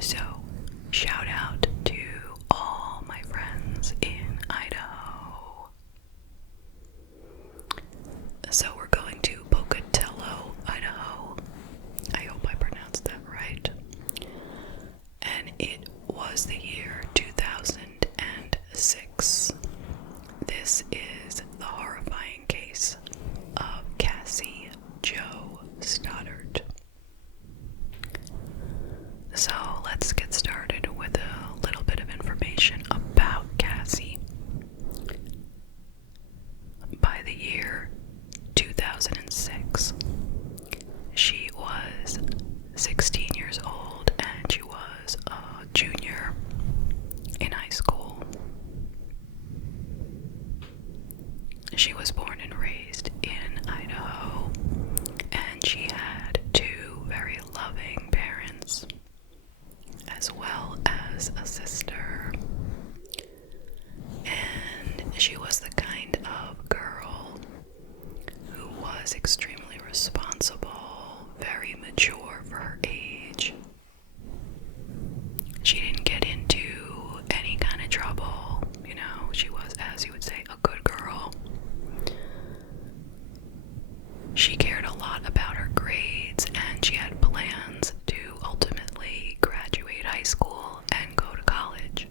So, shout out to all my friends in Idaho. So we're going to Pocatello, Idaho. I hope I pronounced that right. And it was the year 2006. This is the horrifying case of Cassie Jo Stoddart. So let's get started with a little bit of information about Cassie. By the year 2006, she was 16 years old and she was a junior in high school. She was born and raised in Idaho, and she had two very loving parents, as well as a sister. And she was the kind of girl who was extremely responsible, very mature for her age. She didn't get into any kind of trouble, she was, as you would say, a good girl. She cared a lot about her grades, and she had plans to ultimately graduate high school and go to college.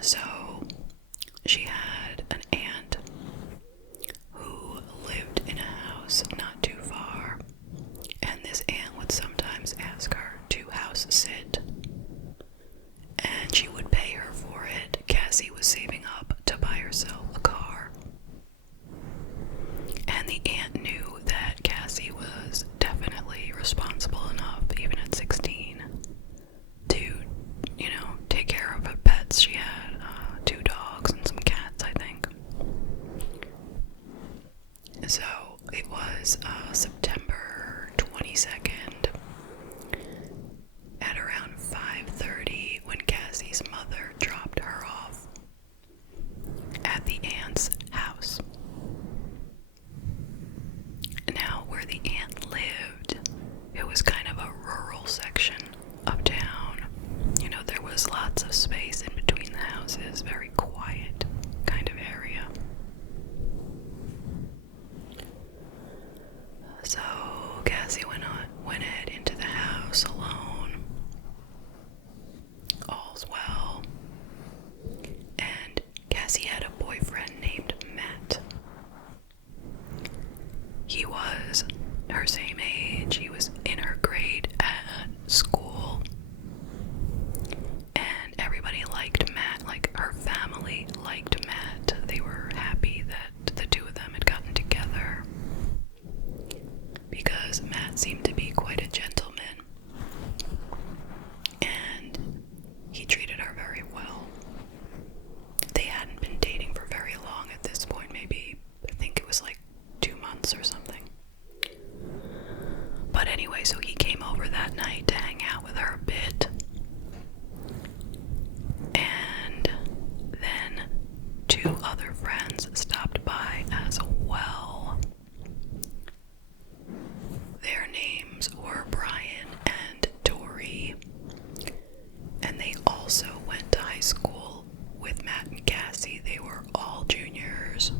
So, she had an aunt who lived in a house not too far, and this aunt would sometimes ask her to house sit, and she would pay her for it. Cassie was saving up to buy herself a car, and the aunt knew that Cassie was definitely responsible enough, even at 16, to, take care of her pets. She had 2 dogs and some cats, I think. So it was September 22nd at around 5:30 when Cassie's mother dropped her off at the aunt's house. Now, where the aunt lived, it was kind of a rural section of town. There was lots of space in between the houses, very quiet kind of area. So Cassie went ahead into the house alone. All's well. And Cassie had a boyfriend named Matt. He was her same age. He was in her grade at school. And everybody liked Matt. Like, her family liked Matt. They were happy that the two of them had gotten together, because Matt seemed to be quite a gentleman, and he treated her very well. They hadn't been dating for very long at this point, maybe, I think it was like 2 months or something. But anyway, so he came over that night to hang out with her a bit, and then 2 other friends stopped by as well. Their names were Brian and Tori, and they also went to high school with Matt and Cassie. They were all juniors.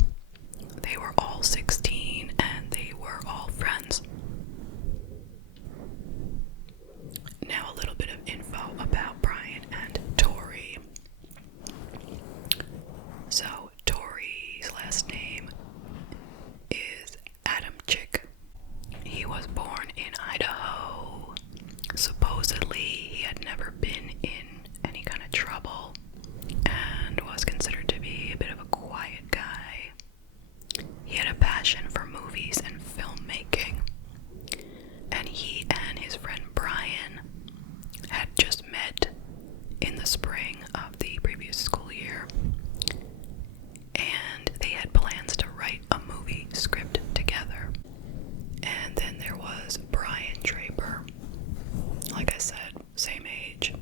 They were all 16, and they were all friends. Now, a little bit of info about Brian and Tori. So, Tori's last name is Adamczyk. He was born in Idaho. Supposedly, he had never been in any kind of trouble and was considered to be a bit of a quiet guy. He had a passion for movies and filmmaking, and he and his friend Brian had just met in the spring of the previous school year, and they had plans to write a movie script together. And then there was Brian Draper, like I said, same age.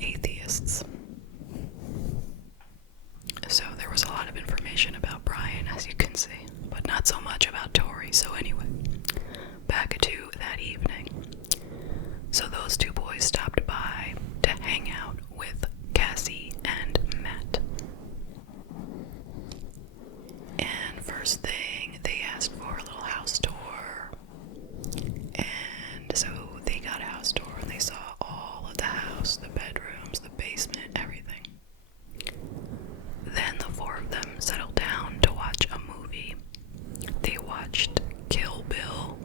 atheists. So there was a lot of information about Brian, as you can see, but not so much about Tori. So anyway, back to that evening. So those two boys stopped by to hang out with Cassie and Matt. And first thing, they asked for a little house tour. And so they got a house tour and they saw all of the house, the bedrooms, the basement, everything. Then the four of them settled down to watch a movie. They watched Kill Bill.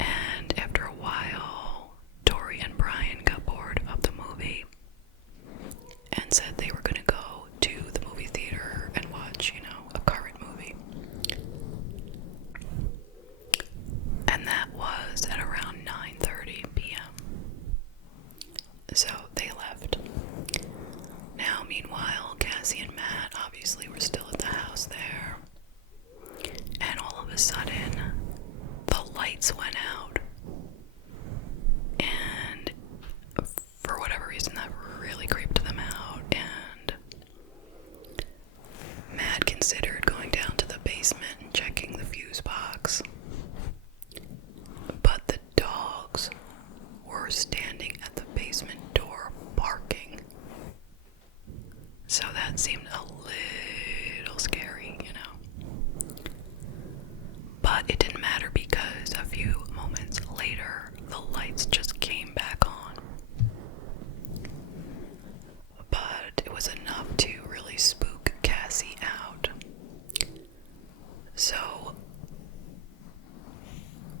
And after a while, Tori and Brian got bored of the movie and said they were going to go to the movie theater and watch, a current movie. And that was at around 9:30 p.m. So they left. Now, meanwhile, Cassie and Matt obviously were still at the house there. And all of a sudden, the lights went out. And for whatever reason, that really creeped them out. And Matt considered going down to the basement and checking the fuse box. But the dogs were standing at the basement door barking. So that seemed a little scary, But it didn't matter because a few moments later, the lights just came back on. But it was enough to really spook Cassie out. So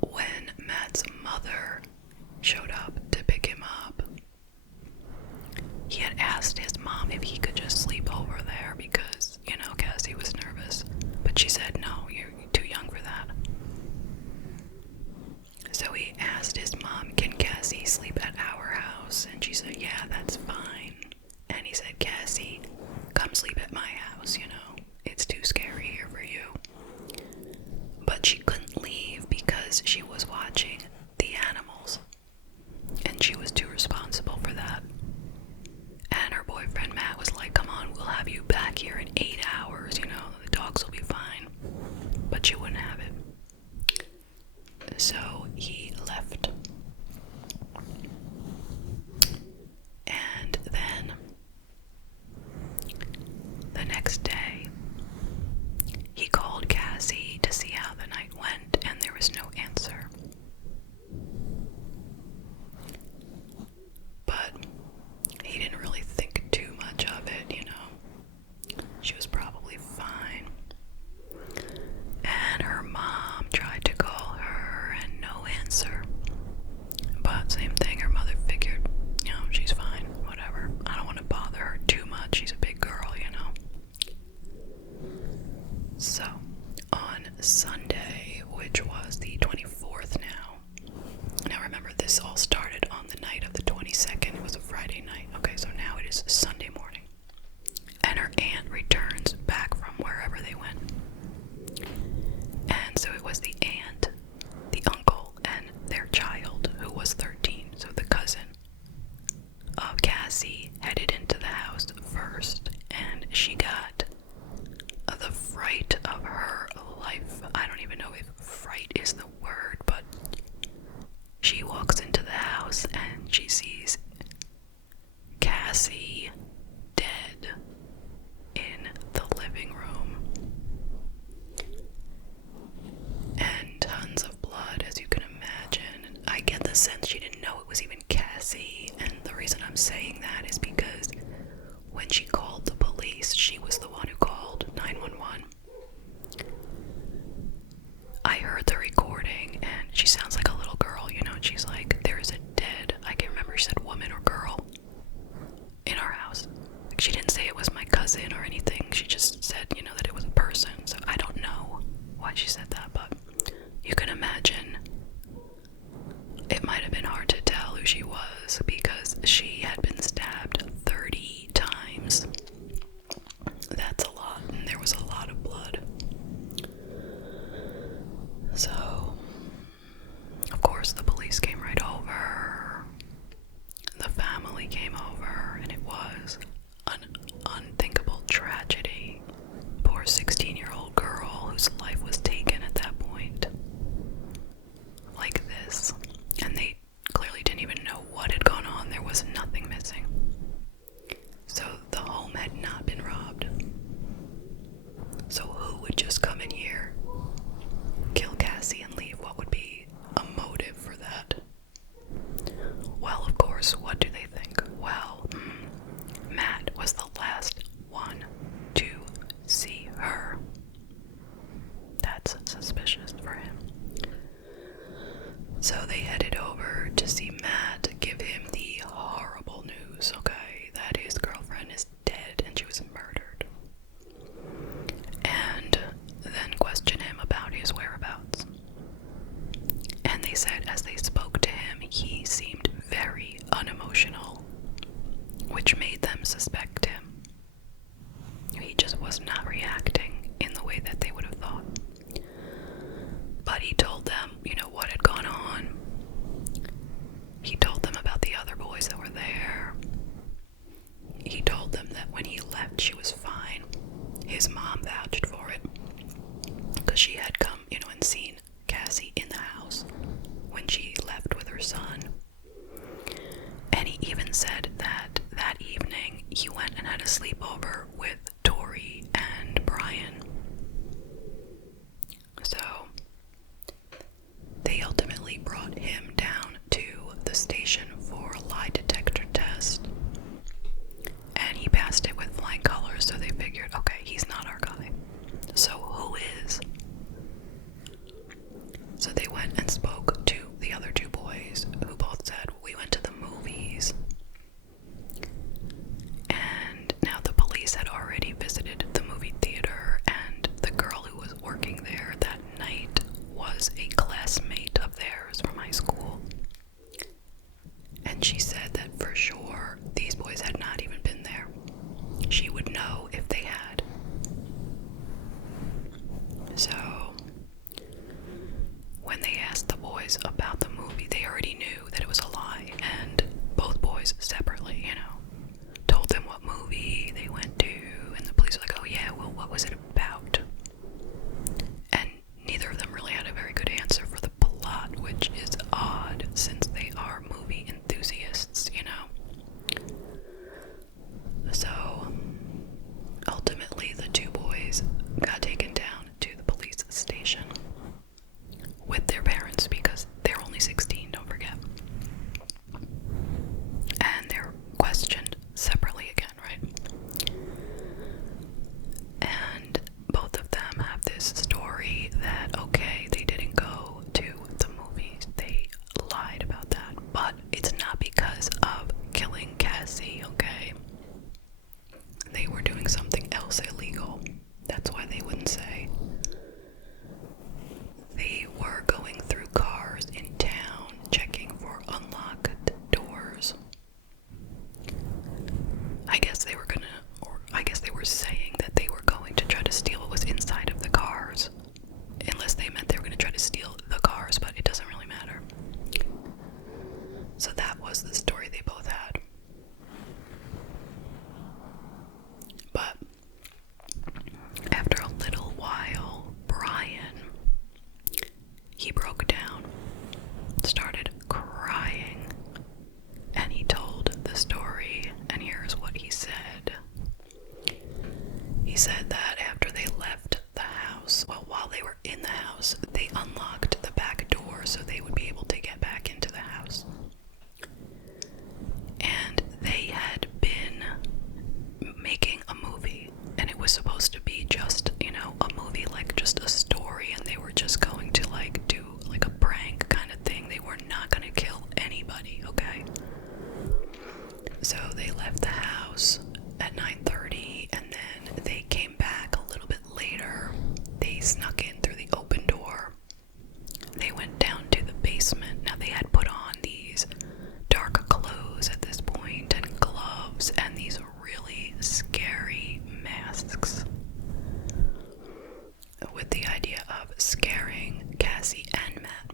when Matt's mother showed up to pick him up, he had asked his mom if he could just sleep over there because, Cassie was nervous. But she said, no, you're too young for that. So he asked his mom, can Cassie sleep at our house? And she said, yeah, that's fine. And he said, Cassie, come sleep at my house, It's too scary here for you. But she couldn't leave because she was watching the animals. And she was too responsible for that. And her boyfriend Matt was like, come on, we'll have you back here in 8 hours, the dogs will be fine. But she wouldn't have it. So he left. And then the next day, he called Cassie to see how the night went, and there was no answer. But he didn't really think too much of it, She was probably fine. And her mom tried to call her and no answer. But same thing, her mother figured, she's fine, whatever. I don't want to bother her too much. She's a big girl, So, on Sunday, which was the 24th now remember this all started on the night of the 22nd. It was a Friday night. Okay, so now it is Sunday morning. And her aunt returns back from wherever they went. And so it was the aunt, the uncle, and their child, who was 13. So the cousin of Cassie headed into the house first, and she got the fright of her life. I don't even know if fright is the word, but she walks into the house and she sees Cassie dead in the living room. And tons of blood, as you can imagine. I get the sense she didn't know it was even Cassie, and the reason I'm saying that is because when she called the police, she was the one who called 911. I heard the recording, and she sounds like a little girl, and she's like, there is a dead, I can't remember if she said woman or girl, in our house. Like, she didn't say it was my cousin or anything, she just said, that it was a person, so I don't know why she said that, but you can imagine it might have been hard to tell who she was, because she had been stabbed 30 times. family came over, and it was an unthinkable tragedy. Poor 16-year-old girl whose life was taken at that point. Like this. And they clearly didn't even know what had gone on. There was nothing missing. So the home had not been robbed. So who would just come in here, kill Cassie, and leave? What would be a motive for that? Well, of course, what do they think? Well, Matt was the last one to see her. That's suspicious for him. So they headed over to see Matt, give him the horrible news, okay, that his girlfriend is dead and she was murdered. And then question him about his whereabouts. And they said as they spoke to him, he seemed very unemotional, which made them suspect him. He just was not reacting in the way that they would have thought. But he told them, what had gone on. He told them about the other boys that were there. He told them that when he left, she was fine. His mom vouched for it, because she had come, and seen Cassie in the house when she left with her son. And he even said that that evening he went and had a sleepover with Tori and Brian. So they ultimately brought him down to the station for a lie detector test. And he passed it with flying colors, so they figured, okay, he's not our guy. So who is? So they went and spoke to the other two boys, who both said, we went to the movies. And now the police had already visited the movie theater, and the girl who was working there that night was a classmate of theirs from high school. And she said that for sure these boys had not even been there. She would know if they had. So when they asked the boys about the movie, they already knew that it was a lie, and both boys separately, told them what movie they went to, and the police were like, oh yeah, well, what was it about? And neither of them really had a very good answer for the plot, which is odd since they are movie enthusiasts, So ultimately the two boys got taken down to the police station with their parents, because they're only 16, don't forget. And they're questioned separately again, right? And both of them have this story that, okay, they didn't go to the movies, they lied about that, but it's not because of killing Cassie, okay? They were doing something else illegal. That's why they wouldn't say. They were going through cars in town, checking for unlocked doors. I guess they were saying that they were going to try to steal what was inside of the cars. Unless they meant they were going to try to steal the cars, but it doesn't really matter. So that was the story they both had. But after a little while, Brian, he broke down, started crying, and he told the story, and here's what he said. He said that after they left the house, well, while they were in the house, they unlocked the back door so they would be able to get back into the house. And they had been making a movie, and it was supposed to be just, a movie, like just a story, and they were just going to do like a prank kind of thing. They were not going to kill anybody, okay? So they left the house at 9:30, and then they came back a little bit later. They snuck in through the open door. They went down to the basement. Now they had put on these dark clothes at this point, and gloves, and these really scary masks, with the idea of scaring Cassie and Matt.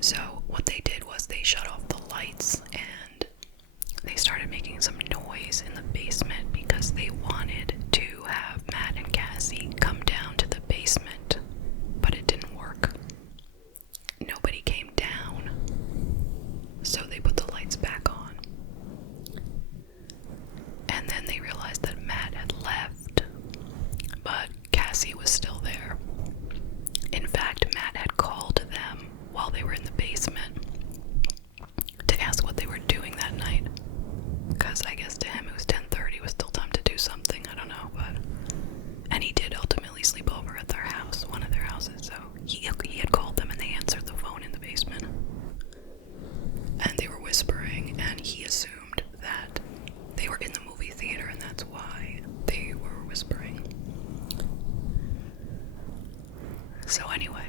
So what they did was they shut off the lights, and started making some noise in the basement because they wanted to have Matt and Cassie come down to the basement, but it didn't work. Nobody came down, so they put the lights back on. And then they realized that Matt had left, but Cassie was still there. In fact, Matt had called them while they were in the basement to ask what they were doing that night, because I guess to him it was 10:30, it was still time to do something, I don't know, and he did ultimately sleep over at their house, one of their houses, so he had called them and they answered the phone in the basement, and they were whispering, and he assumed that they were in the movie theater, and that's why they were whispering. So anyway,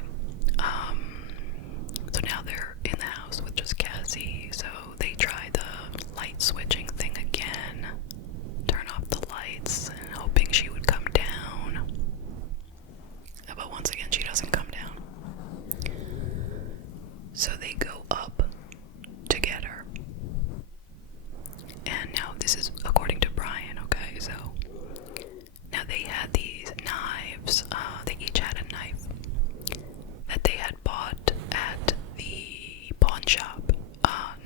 so now they're in the house with just Cassie, so they try the light switching thing again, turn off the lights, and hoping she would come down. But once again, she doesn't come down. So they go up to get her. And now this is according to Brian, okay? So now they had these knives. They each had a knife that they had bought at the pawn shop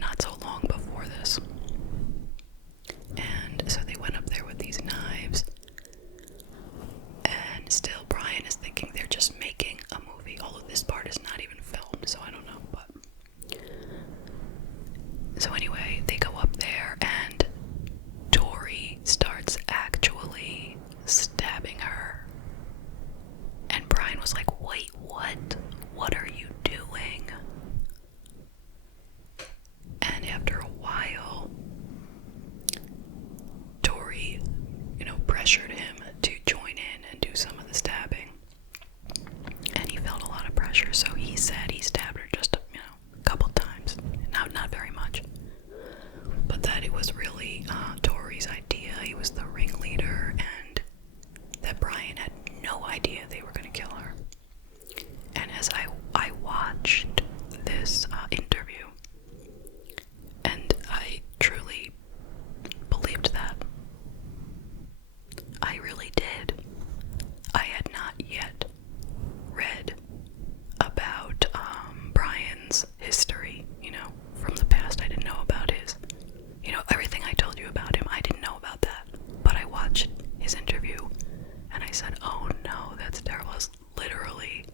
not so long before this. And so they went up there with these knives. And still Brian is thinking they're just making a movie, although this part is not even filmed, so I don't know, but so anyway, they go up there and Tori starts actually stabbing her. And Brian was like, wait, what? What are you doing? And after a while, Tori, pressured him to join in and do some of the stabbing. And he felt a lot of pressure, so he said he stabbed her just, a couple times. Not very much. But that it was really Tori's idea. He was the ringleader, and that Brian had no idea they were going to kill her. And as I watched this interview, and I truly believed that. I really did. I had not yet read about Brian's history, from the past. I didn't know about his, everything I told you about him, I didn't know about that. But I watched his interview, and I said, oh no, that's terrible. I was literally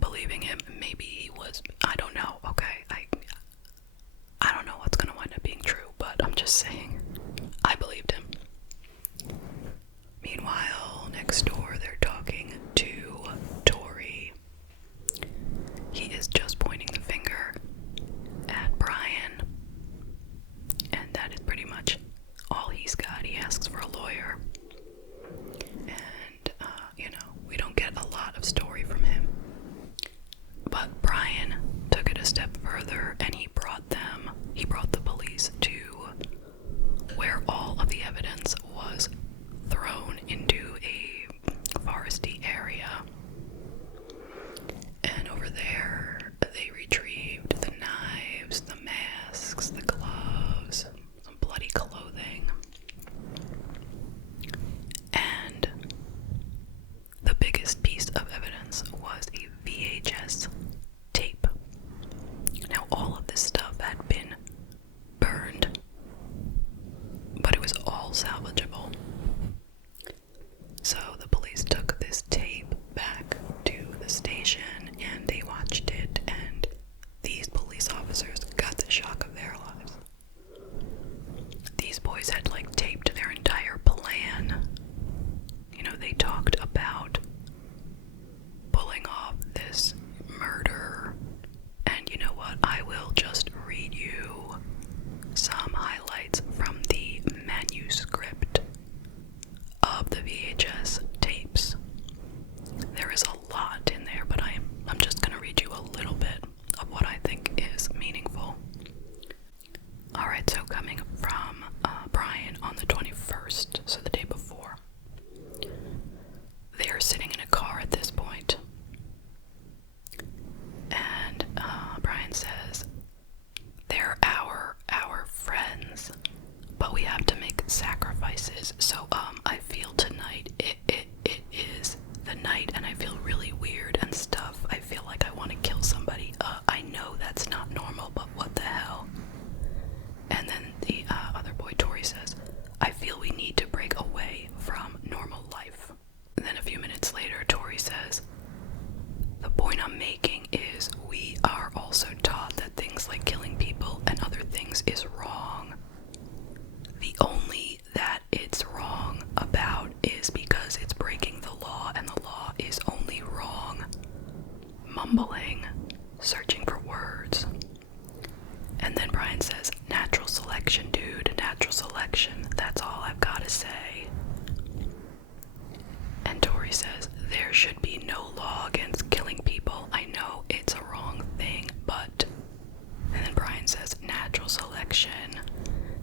believing him. Maybe he was, I don't know, okay? I don't know what's gonna wind up being true, but I'm just saying, I believed him. Meanwhile, next door, they're talking to Tori. He is just pointing the finger at Brian, and that is pretty much all he's got. He asks for a lawyer, and we don't get a lot of story from him. But Brian took it a step further, and he brought the police to where all of the evidence was thrown into a foresty area. And over there, they retrieved the knives, the masks, the gloves, some bloody clothing. And the biggest piece of evidence was a VHS tape. Now, all of this stuff had been burned, but it was all salvageable. So the police took this tape back to the station, and they watched it, and these police officers got the shock of their lives. These boys had taped their entire plan. They talked about pulling off this murder, and you know what? I will just read you some highlights from the manuscript of the VHS tapes. There is a lot in there, but I'm just going to read you a little bit of what I think is meaningful. Alright, so coming from Brian on the 21st, so the day before. They are sitting in a car at this point. And Brian says, they're our friends. but we have to make sacrifices. So I feel tonight it is the night, and I feel really weird and stuff. I feel like I want to kill somebody. I know that's not normal, but what the hell? And then the other boy, Tori, says, I feel we need to break away from normal life. And then a few minutes later, Tori says, the point I'm making is we are also taught that things like killing people and other things is wrong. The only that it's wrong about is because it's breaking the law, and the law is only wrong. Mumbling, searching for words. And then Brian says, natural selection, dude, natural selection. That's all I've got to say. And Tori says, there should be no law against killing people. I know it's a wrong thing, but... And then Brian says, natural selection.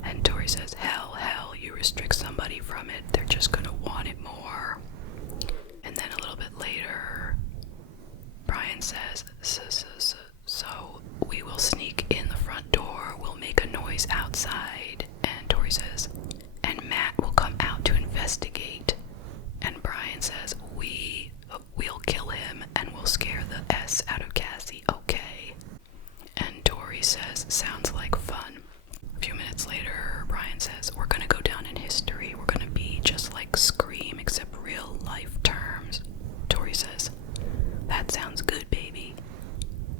And Tori says, hell, you restrict somebody from it, they're just gonna want it more. And then a little bit later, Brian says, so we will sneak in the front door, we'll make a noise outside. And Tori says, and Matt will come out to investigate. And Brian says, we'll kill him and we'll scare the S out of Cassie, okay? And Tori says, sounds like fun. A few minutes later, Brian says, we're gonna go down in history. We're gonna be just like Scream, except real life terms. Tori says, that sounds good, baby.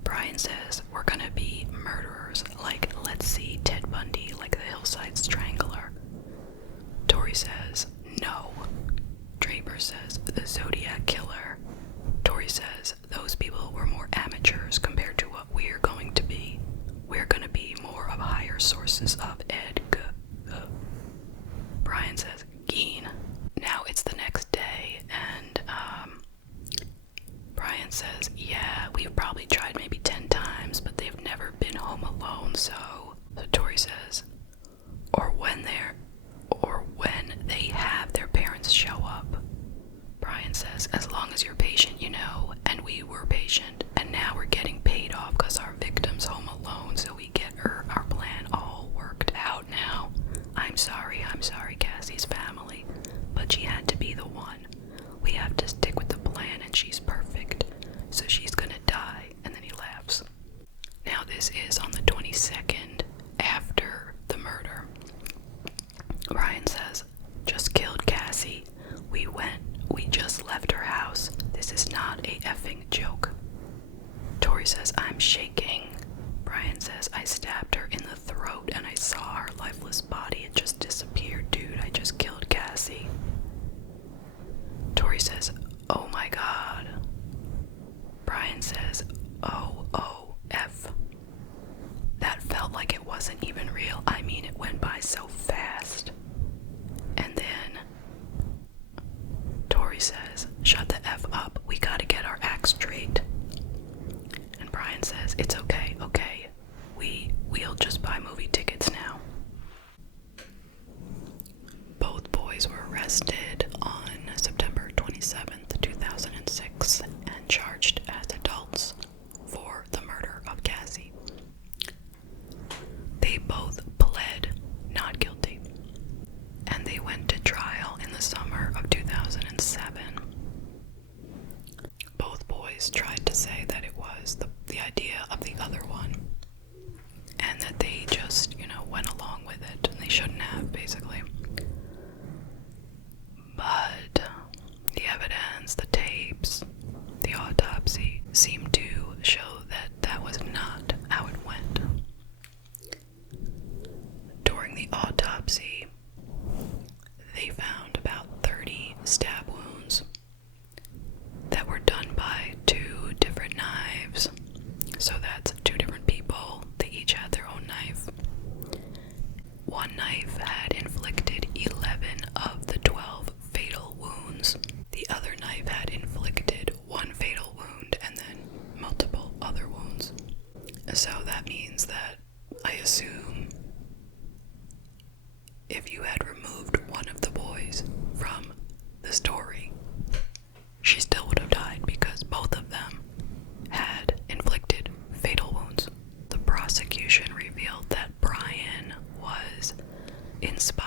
Brian says, we're gonna be murderers, like, let's see, Ted Bundy, like the Hillside Strangler. Tori says, no. Draper says, the Zodiac Killer. Tori says, those people were more amateurs compared to what we're going to be. We're gonna be more of higher sources of ed. Brian says, Geen. Now it's the next day, and Brian says, yeah, we've probably tried maybe 10 times, but they've never been home alone, so Tori says, or when they have their parents show up. Brian says, as long as you're patient, you know, and we were patient, and now we're getting paid off because our victim's home alone, so we get our plan all worked out now. I'm sorry, Cassie's family, but she had to be the one. We have to stick with the plan, and she's perfect, so she's gonna die. And then he laughs. Now this is on the 22nd, after the murder. Brian says, just killed Cassie. We just left her house. This is not a effing joke. Tori says, I'm shaking. Brian says, I stabbed her in the throat and I saw her lifeless body. It just disappeared, dude. I just killed Cassie. Tori says, oh my god. Brian says, OOF. That felt like it wasn't even real. I mean, it went by so fast. And then Tori says, shut the F up. We gotta get our act straight. And Brian says, it's okay. We'll just buy movie tickets now. Both boys were arrested on September 27th, 2006, and charged as adults for the murder of Cassie. They both pled not guilty, and they went to trial in the summer of 2007. Both boys tried to say that it was the idea of the other one, and that they just, went along with it, and they shouldn't have, basically. But the evidence, the tapes, the autopsy seemed to show that that was not how it went. During the autopsy, they found about 30 stab wounds that were done by 2 different knives. So that's 2 different people. They each had their own knife. One knife had inflicted 11 of the 12 fatal wounds. The other knife had inflicted 1 fatal wound and then multiple other wounds. So that means that, I assume, if you had removed one of the boys from the story, she still would have died because both of them had inflicted fatal wounds. The prosecution revealed that Brian was inspired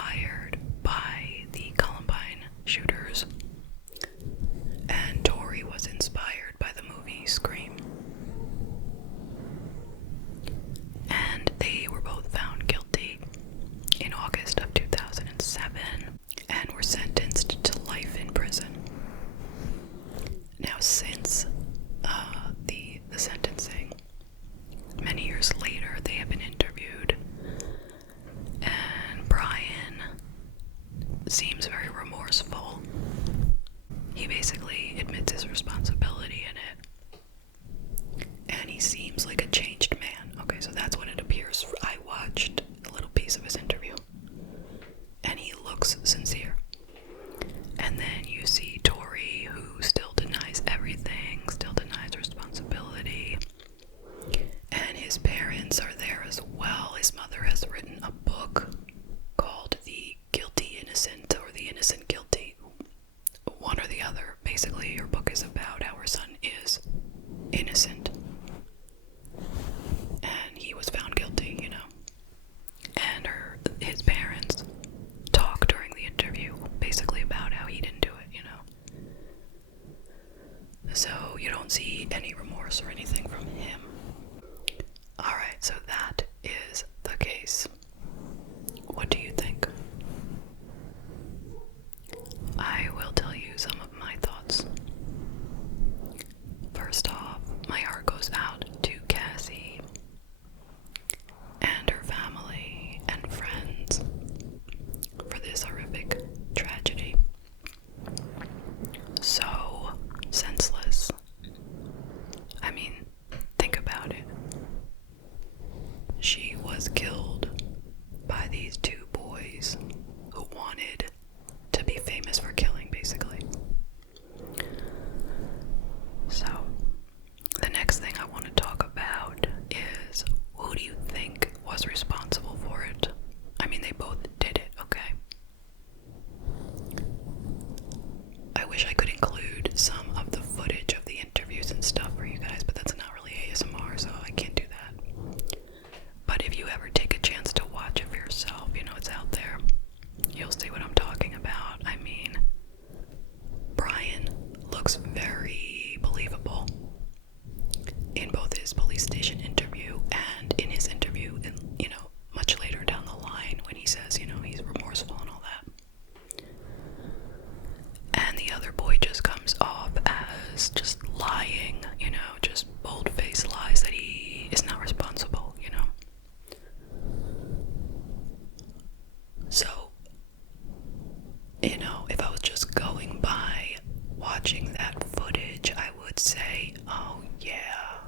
you know, if I was just going by watching that footage, I would say, oh yeah,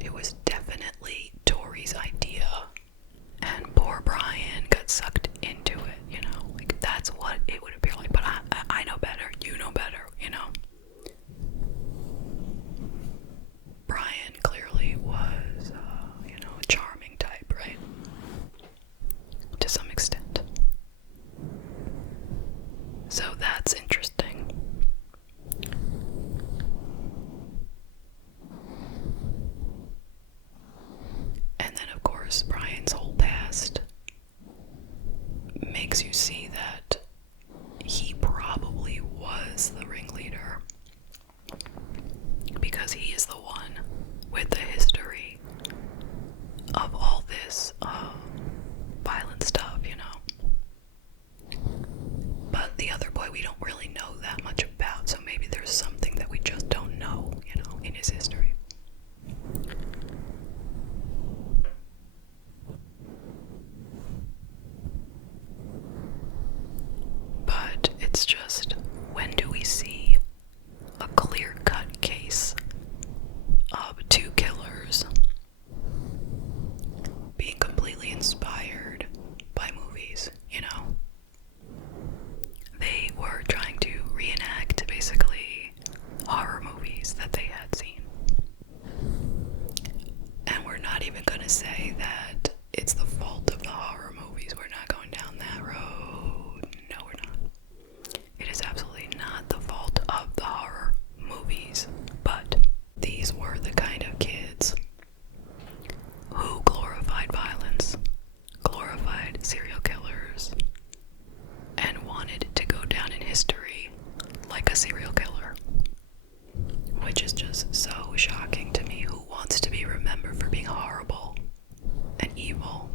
it was definitely Tori's idea. And poor Brian got sucked into it, you know, like that's what it would appear like. But I know better, you know better, you know. Brian clearly was, you know, a charming type, right? To some extent. So that's interesting. And then, of course, Brian's whole past makes you see that he probably was the ringleader, because he is the one with the history of all this violent stuff, you know. But the other boy we don't really know that much about, so maybe there's something that we just don't know, you know, in his history. But it's just, when do we see a clear-cut case of two killers being completely inspired by movies, you know? They were trying to reenact, basically, horror movies that they had seen. And we're not even gonna say that it's the fault of the horror movies. We're not going down that road. No, we're not. It is absolutely not the fault of the horror movies. But these were the kind of kids who glorified violence, glorified serial killers, and wanted to go down in history like a serial killer. Which is just so shocking to me. Who wants to be remembered for being horrible and evil,